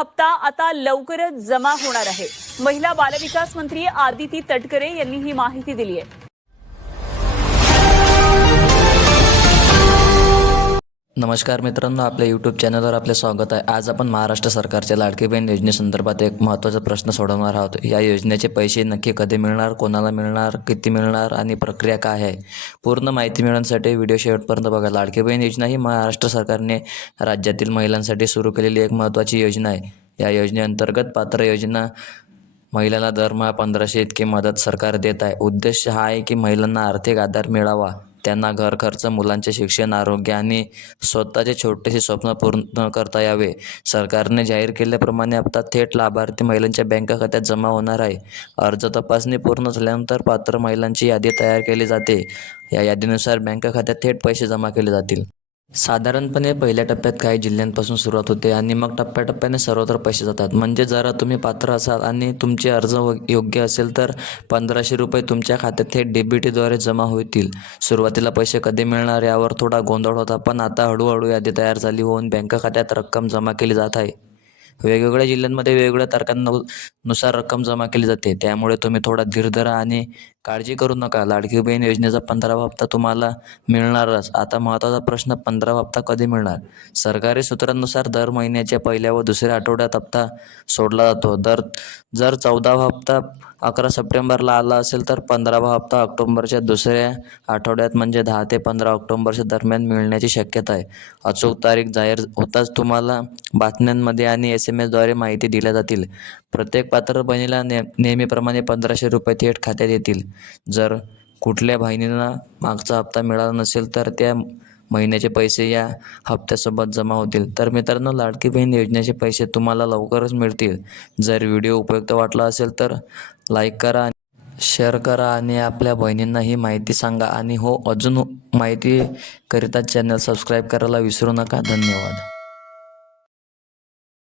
हप्ता आता लवकरच जमा होणार आहे. महिला बालविकास मंत्री आदिती तटकरे यांनी ही माहिती दिली आहे. नमस्कार मित्रांनो आपल्या यूट्यूब चॅनलवर आपले स्वागत आहे. आज आपण महाराष्ट्र सरकारच्या लाडकी बहीण योजनेसंदर्भात एक महत्त्वाचा प्रश्न सोडवणार आहोत. या योजनेचे पैसे नक्की कधी मिळणार कोणाला मिळणार किती मिळणार आणि प्रक्रिया काय आहे? पूर्ण माहिती मिळवण्यासाठी व्हिडिओ शेवटपर्यंत बघा. लाडकी बहीण योजना ही महाराष्ट्र सरकारने राज्यातील महिलांसाठी सुरू केलेली एक महत्त्वाची योजना आहे. या योजनेअंतर्गत पात्र योजना महिलांना दरमहा पंधराशे इतकी मदत सरकार देत आहे. उद्देश हा आहे की महिलांना आर्थिक आधार मिळावा. त्यांना घर खर्च मुलांचे शिक्षण आरोग्य आणि स्वतःचे छोटेसे स्वप्न पूर्ण करता यावे. सरकारने जाहीर केल्याप्रमाणे आता थेट लाभार्थी महिलांच्या बँक खात्यात जमा होणार आहे. अर्ज तपासणी पूर्ण झाल्यानंतर पात्र महिलांची यादी तयार केली जाते. या यादीनुसार बँक खात्यात थेट पैसे जमा केले जातील. साधारणपणे पहिल्या टप्प्यात काही जिल्ह्यांपासून सुरुवात होते आणि मग टप्प्याटप्प्याने सर्वत्र पैसे जातात. म्हणजे जरा तुम्ही पात्र असाल आणि तुमचे अर्ज व- योग्य असेल तर पंधराशे रुपये तुमच्या खात्यात थेट डेबिटीद्वारे जमा होतील. सुरुवातीला पैसे कधी मिळणार यावर थोडा गोंधळ होता पण आता हळूहळू यादी तयार झाली होऊन बँक खात्यात रक्कम जमा केली जात आहे. वेगवेगळ्या जिल्ह्यांमध्ये वेगवेगळ्या तारखांनुसार रक्कम जमा केली जाते. त्यामुळे तुम्ही थोडा धीर धरा आणि काळजी करू नका. लाडकी बहीण योजनेचा पंधरावा हप्ता तुम्हाला मिळणारच. आता महत्त्वाचा प्रश्न पंधरावा हप्ता कधी मिळणार? सरकारी सूत्रांनुसार दर महिन्याच्या पहिल्या व दुसऱ्या आठवड्यात हप्ता सोडला जातो. दर जर चौदावा हप्ता अकरा सप्टेंबरला आला असेल तर पंधरावा हप्ता ऑक्टोंबरच्या दुसऱ्या आठवड्यात म्हणजे दहा ते पंधरा ऑक्टोबरच्या दरम्यान मिळण्याची शक्यता आहे. अचूक तारीख जाहीर होताच तुम्हाला बातम्यांमध्ये आणि एस एम एसद्वारे माहिती दिल्या जातील. प्रत्येक पात्र बहिणीला ने नेहमीप्रमाणे पंधराशे रुपये थेट खात्यात येतील. जर कुठल्या बहिणींना मागचा हप्ता मिळाला नसेल तर त्या महिन्याचे पैसे या हप्त्यासोबत जमा होतील. तर मित्रांनो लाडकी बहीण योजनेचे पैसे तुम्हाला लवकरच मिळतील. जर व्हिडिओ उपयुक्त वाटला असेल तर लाईक करा शेअर करा आणि आपल्या बहिणींना ही माहिती सांगा. आणि हो अजून माहितीकरिता चॅनल सबस्क्राईब करायला विसरू नका. धन्यवाद.